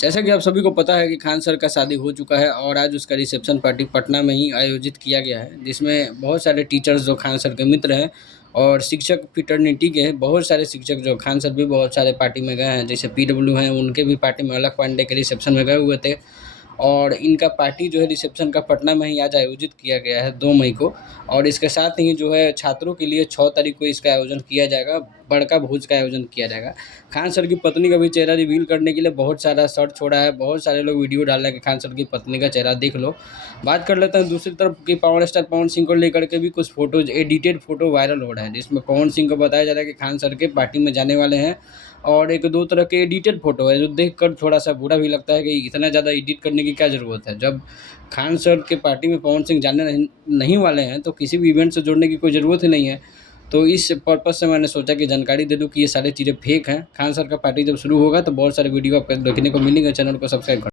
जैसा कि आप सभी को पता है कि खान सर का शादी हो चुका है और आज उसका रिसेप्शन पार्टी पटना में ही आयोजित किया गया है, जिसमें बहुत सारे टीचर्स जो खान सर के मित्र हैं और शिक्षक फ्रेटर्निटी के हैं। बहुत सारे शिक्षक जो खान सर भी बहुत सारे पार्टी में गए हैं, जैसे पीडब्ल्यू हैं, उनके भी पार्टी में अलख पांडे के रिसेप्शन में गए हुए थे। और इनका पार्टी जो है रिसेप्शन का पटना में ही आज आयोजित किया गया है 2 मई को। और इसके साथ ही जो है छात्रों के लिए 6 तारीख को इसका आयोजन किया जाएगा, बड़का भोज का आयोजन किया जाएगा। खान सर की पत्नी का भी चेहरा रिवील करने के लिए बहुत सारा शॉट छोड़ा है, बहुत सारे लोग वीडियो डाल रहे हैं कि खान सर की पत्नी का चेहरा देख लो। बात कर लेते हैं दूसरी तरफ कि पावर स्टार पवन सिंह को लेकर के भी कुछ फ़ोटोज़, एडिटेड फ़ोटो वायरल हो रहा है, जिसमें पवन सिंह को बताया जा रहा है कि खान सर के पार्टी में जाने वाले हैं। और 1-2 तरह के एडिटेड फ़ोटो है, जो देखकर थोड़ा-सा बुरा भी लगता है कि इतना ज़्यादा एडिट करने की क्या ज़रूरत है? जब खान सर के पार्टी में पवन सिंह जाने नहीं नहीं वाले हैं, तो किसी भी इवेंट से जोड़ने की कोई ज़रूरत ही नहीं है। तो इस पर्पज़ से मैंने सोचा कि जानकारी दे दूँ कि ये सारी चीज़ें फ़ेक हैं। खान सर का पार्टी जब शुरू होगा तो बहुत सारे वीडियो आपको देखने को मिलेंगे। चैनल को सब्सक्राइब कर